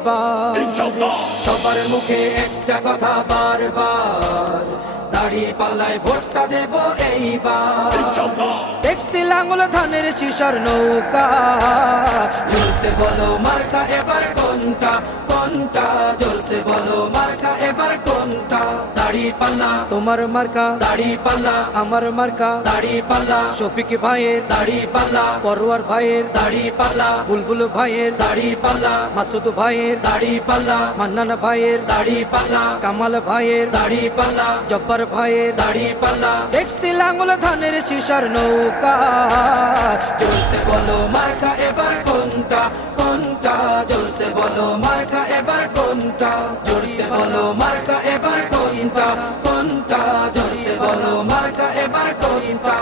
এইবার। সবার মুখে একটা কথা বারবার, দাড়ি পাল্লায় ভোটটা দেব এইবার। দেখছি লাঙ্গল ধানের শিশার নৌকা, জোরসে বলো মার্কা এবার কোনটা কোনটা, জোরসে বলো মার্কা এবার কোনটা। দাড়ি পাল্লা তোমার মার্কা, দাড়ি পাল্লা আমার মার্কা, দাড়ি পাল্লা শফিক ভাইয়ের দাড়ি পাল্লা, পরোয়ার ভাইয়ের দাড়ি পাল্লা, বুলবুল ভাইয়ের দাড়ি পাল্লা, মাসুদ ভাইয়ের দাড়ি পাল্লা, মান্নান ভাইয়ের দাড়ি পাল্লা, কামাল ভাইয়ের দাড়ি পাল্লা, জব্বার ভাইয়ের দাড়ি পাল্লা। দেখছি লাঙ্গল ধানের শিশার নৌকা, জোরসে বলো মার্কা এবার কোনটা কোনটা, জোরসে বলো মার্কা এবার কোনটা, জোরসে বলো মার্কা এবার কোনটা কোনটা, জোরসে বলো মার্কা এবার কোনটা।